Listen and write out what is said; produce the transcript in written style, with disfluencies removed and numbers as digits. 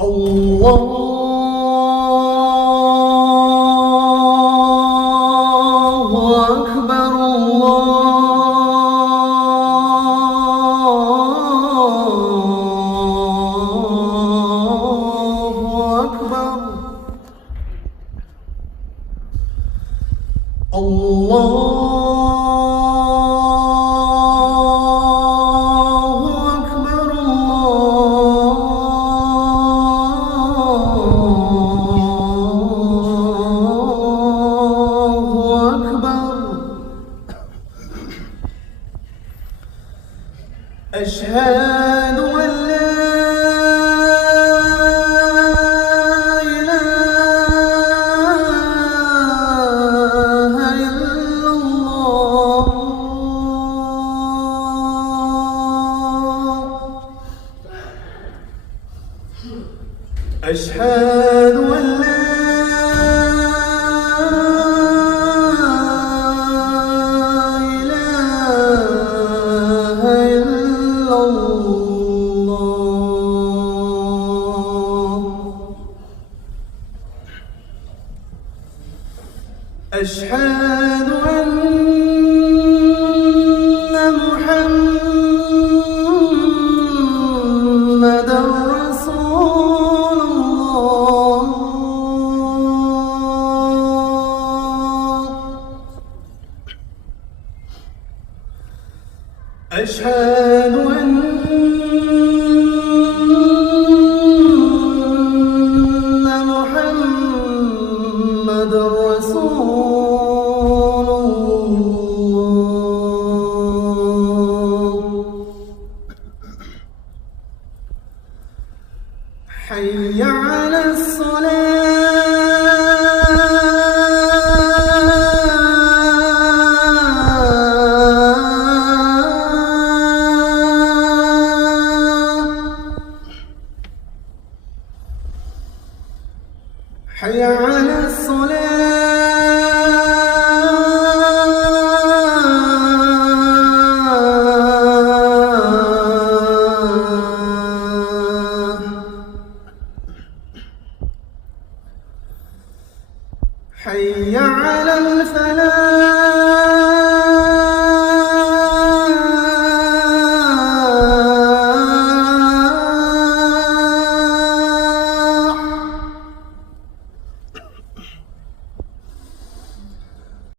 الله أكبر الله أكبر أشهد أن لا إله إلا الله أشهد أن لا أشهد أن محمدًا رسول الله أشهد أن محمدًا رسول الله حي على الصلاة حي على الصلاة